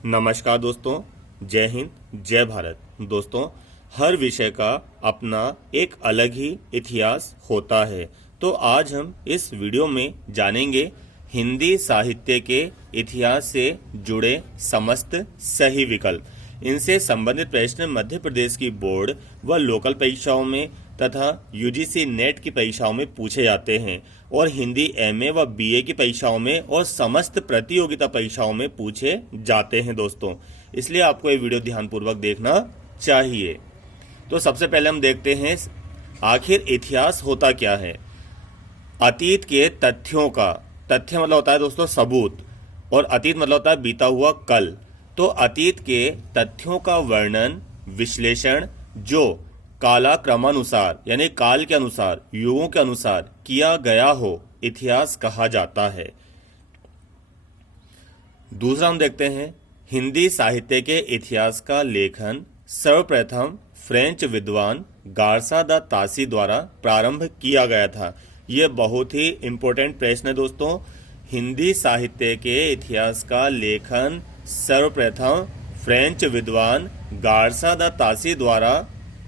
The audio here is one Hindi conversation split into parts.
नमस्कार दोस्तों, जय हिंद, जय भारत। दोस्तों, हर विषय का अपना एक अलग ही इतिहास होता है। तो आज हम इस वीडियो में जानेंगे हिंदी साहित्य के इतिहास से जुड़े समस्त सही विकल्प। इनसे संबंधित प्रश्न मध्य प्रदेश की बोर्ड व लोकल परीक्षाओं में तथा यूजीसी नेट की परीक्षाओं में पूछे जाते हैं और हिंदी एमए व बीए की परीक्षाओं में और समस्त प्रतियोगिता परीक्षाओं में पूछे जाते हैं दोस्तों। इसलिए आपको ये वीडियो ध्यानपूर्वक देखना चाहिए। तो सबसे पहले हम देखते हैं आखिर इतिहास होता क्या है। अतीत के तथ्यों का, तथ्य मतलब होता है दोस्तों सबूत, और अतीत मतलब होता है बीता हुआ कल। तो अतीत के तथ्यों का वर्णन, विश्लेषण जो कालाक्रमानुसार यानी काल के अनुसार, युगों के अनुसार किया गया हो, इतिहास कहा जाता है। दूसरा हम देखते हैं हिंदी साहित्य के इतिहास का लेखन सर्वप्रथम फ्रेंच विद्वान गार्सा दा तासी द्वारा प्रारंभ किया गया था। यह बहुत ही इंपॉर्टेंट प्रश्न है दोस्तों। हिंदी साहित्य के इतिहास का लेखन सर्वप्रथम फ्रेंच विद्वान गार्सा दा तासी द्वारा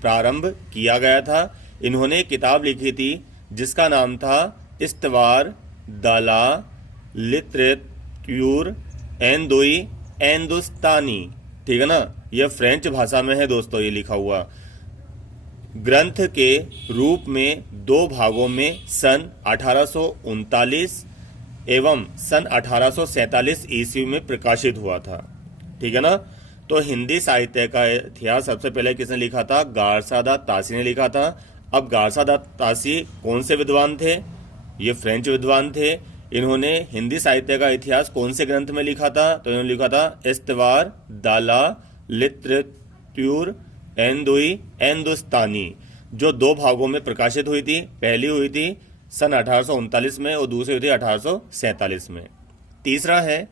प्रारंभ किया गया था। इन्होंने किताब लिखी थी जिसका नाम था इस्तवार द ला लिटरेक्यूर एंदोई एंदुस्तानी। ठीक है ना, यह फ्रेंच भाषा में है दोस्तों ये लिखा हुआ। ग्रंथ के रूप में दो भागों में सन 1839 एवं सन 1847 ईस्वी में प्रकाशित हुआ था। ठीक है ना। तो हिंदी साहित्य का इतिहास सबसे पहले किसने लिखा था? गार्सा दा तासी ने लिखा था। अब गार्सा दा तासी कौन से विद्वान थे? ये फ्रेंच विद्वान थे। इन्होंने हिंदी साहित्य का इतिहास कौन से ग्रंथ में लिखा था? तो इन्होंने लिखा था इस्तवार द ला लिटरेक्यूर एंदोई एंदुस्तानी, जो दो भागों में प्रकाशित हुई थी। पहली हुई थी सन 1839 में और दूसरी हुई थी 1847 में। तीसरा है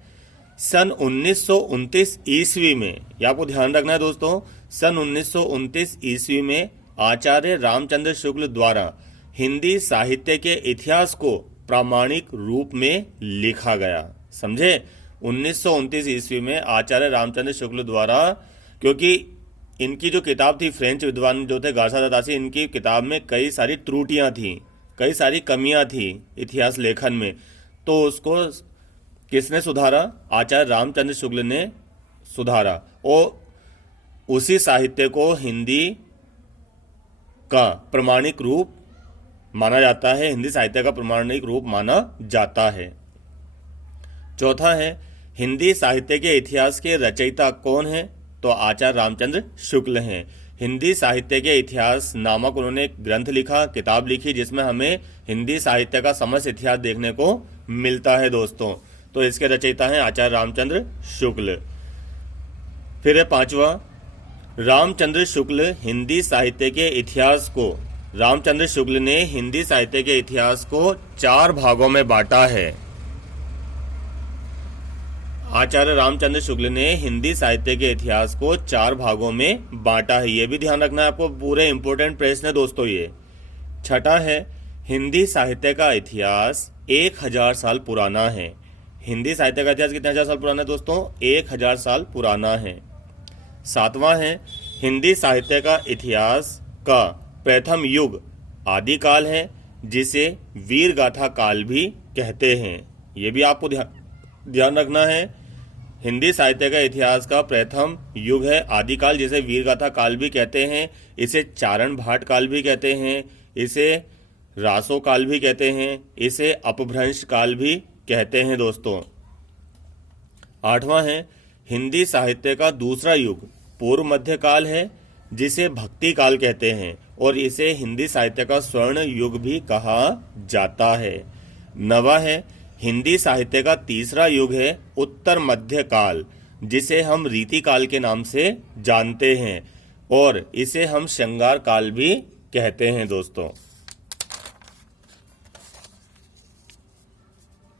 सन 1929 ईस्वी में। ये आपको ध्यान रखना है दोस्तों, सन 1929 ईस्वी में आचार्य रामचंद्र शुक्ल द्वारा हिंदी साहित्य के इतिहास को प्रामाणिक रूप में लिखा गया। समझे? 1929 ईस्वी में आचार्य रामचंद्र शुक्ल द्वारा, क्योंकि इनकी जो किताब थी, फ्रेंच विद्वान जो थे गार्सा दा तासी, इनकी किताब में कई सारी त्रुटियां थी, कई सारी कमियां थी इतिहास लेखन में। तो उसको किसने सुधारा? आचार्य रामचंद्र शुक्ल ने सुधारा और उसी साहित्य को हिंदी का प्रमाणिक रूप माना जाता है, हिंदी साहित्य का प्रमाणिक रूप माना जाता है। चौथा है हिंदी साहित्य के इतिहास के रचयिता कौन है? तो आचार्य रामचंद्र शुक्ल हैं। हिंदी साहित्य के इतिहास नामक उन्होंने एक ग्रंथ लिखा, किताब लिखी, जिसमें हमें हिंदी साहित्य का समस्त इतिहास देखने को मिलता है दोस्तों। तो इसके रचयिता हैं आचार्य रामचंद्र शुक्ल। फिर है पांचवा, रामचंद्र शुक्ल हिंदी साहित्य के इतिहास को, रामचंद्र शुक्ल ने हिंदी साहित्य के इतिहास को 4 भागों में बांटा है। आचार्य रामचंद्र शुक्ल ने हिंदी साहित्य के इतिहास को 4 भागों में बांटा है। यह भी ध्यान रखना है आपको, पूरे इंपोर्टेंट प्रश्न है दोस्तों ये। छठा है हिंदी साहित्य का इतिहास 1000 साल पुराना है। हिंदी साहित्य का इतिहास कितने हजार साल पुराना है दोस्तों? 1000 साल पुराना है। सातवां है हिंदी साहित्य का इतिहास का प्रथम युग आदिकाल है, जिसे वीर गाथा काल भी कहते हैं। यह भी आपको ध्यान रखना है। हिंदी साहित्य का इतिहास का प्रथम युग है आदिकाल, जिसे वीर गाथा काल भी कहते हैं। इसे चारण भाट काल भी कहते हैं, इसे रासो काल भी कहते हैं, इसे अपभ्रंश काल भी कहते हैं दोस्तों। आठवां है हिंदी साहित्य का दूसरा युग पूर्व मध्य काल है, जिसे भक्ति काल कहते हैं और इसे हिंदी साहित्य का स्वर्ण युग भी कहा जाता है। नवा है हिंदी साहित्य का तीसरा युग है उत्तर मध्य काल, जिसे हम रीति काल के नाम से जानते हैं और इसे हम श्रृंगार काल भी कहते हैं दोस्तों।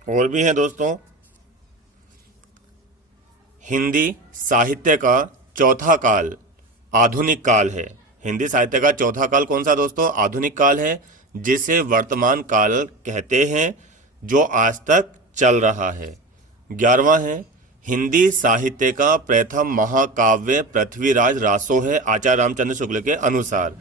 और भी है दोस्तों। हिंदी साहित्य का चौथा काल आधुनिक काल है। हिंदी साहित्य का चौथा काल कौन सा दोस्तों? आधुनिक काल है, जिसे वर्तमान काल कहते हैं, जो आज तक चल रहा है। 11वां है हिंदी साहित्य का प्रथम महाकाव्य पृथ्वीराज रासो है आचार्य रामचंद्र शुक्ल के अनुसार,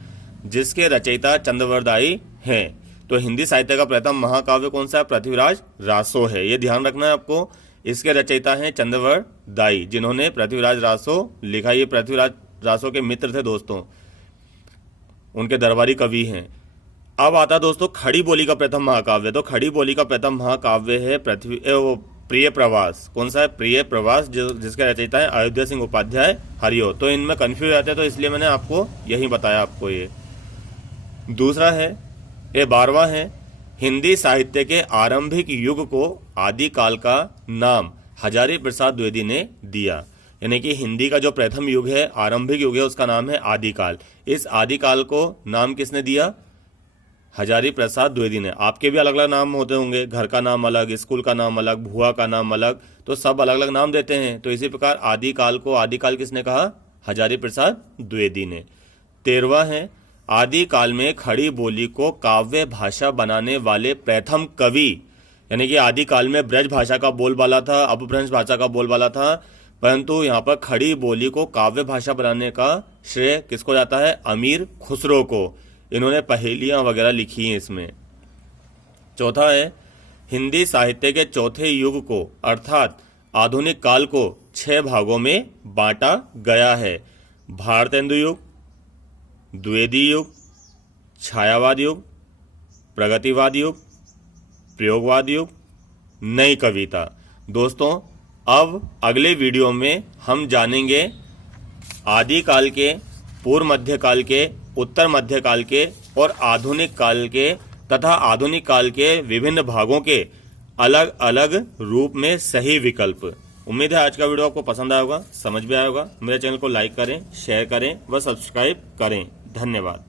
जिसके रचयिता चंद्रवरदाई हैं। तो हिंदी साहित्य का प्रथम महाकाव्य कौन सा है? पृथ्वीराज रासो है, ये ध्यान रखना है आपको। इसके रचयिता हैं चंद्रवरदाई, जिन्होंने पृथ्वीराज रासो लिखा। ये पृथ्वीराज रासो के मित्र थे दोस्तों, उनके दरबारी कवि हैं। अब आता दोस्तों खड़ी बोली का प्रथम महाकाव्य। तो खड़ी बोली का प्रथम महाकाव्य है प्रिय प्रवास। कौन सा है? प्रिय प्रवास, जिसके रचयिता है अयोध्या सिंह उपाध्याय हरियो। तो इनमें कंफ्यूज रहते हैं, तो इसलिए मैंने आपको यही बताया आपको। ये दूसरा है, ये 12वां है, हिंदी साहित्य के आरंभिक युग को आदिकाल का नाम हजारी प्रसाद द्विवेदी ने दिया। यानी कि हिंदी का जो प्रथम युग है, आरंभिक युग है, उसका नाम है आदिकाल। इस आदिकाल को नाम किसने दिया? हजारी प्रसाद द्विवेदी ने। आपके भी अलग अलग नाम होते होंगे, घर का नाम अलग, स्कूल का नाम अलग, भुआ का नाम अलग, तो सब अलग अलग नाम देते हैं। तो इसी प्रकार आदिकाल को आदिकाल किसने कहा? हजारी प्रसाद द्विवेदी ने। 13वां है, आदिकाल में खड़ी बोली को काव्य भाषा बनाने वाले प्रथम कवि। यानी कि आदिकाल में ब्रज भाषा का बोलबाला था, अपभ्रंश भाषा का बोलबाला था, परंतु यहाँ पर खड़ी बोली को काव्य भाषा बनाने का श्रेय किसको जाता है? अमीर खुसरो को। इन्होंने पहेलियां वगैरह लिखी हैं इसमें। चौथा है, हिंदी साहित्य के चौथे युग को अर्थात आधुनिक काल को 6 भागों में बांटा गया है। भारतेंदु युग, द्विवेदी युग, छायावाद युग, प्रगतिवाद युग, प्रयोगवाद युग, नई कविता। दोस्तों अब अगले वीडियो में हम जानेंगे आदिकाल के, पूर्व मध्यकाल के, उत्तर मध्यकाल के और आधुनिक काल के तथा आधुनिक काल के विभिन्न भागों के अलग अलग रूप में सही विकल्प। उम्मीद है आज का वीडियो आपको पसंद आया होगा, समझ में आया होगा। मेरे चैनल को लाइक करें, शेयर करें व सब्सक्राइब करें। धन्यवाद।